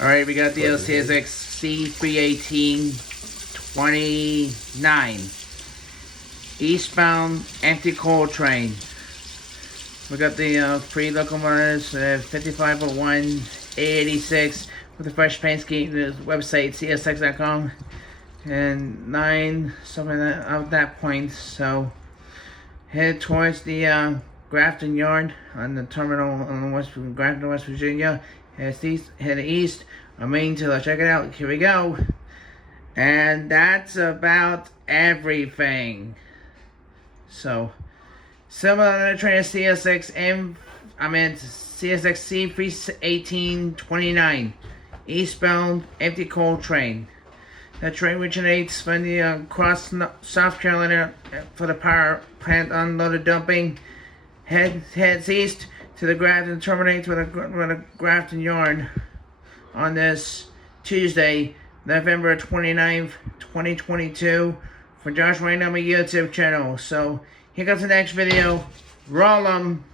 Alright, we got the CSX c318-29 eastbound empty coal train. We got the 3 locomotives, 5501, 886 with the fresh paint scheme. The website csx.com and 9 something of that point. So head towards the Grafton Yard on the terminal on Grafton, West Virginia. Head east. I mean to check it out. Here we go. And that's about everything. So similar to the train CSX C318-29 eastbound empty coal train. That train originates from the across South Carolina for the power plant unloaded dumping. Heads east to the Grafton, terminates with a Grafton Yard on this Tuesday, November 29th, 2022, for Josh Rain on my YouTube channel. So here comes the next video. Roll 'em.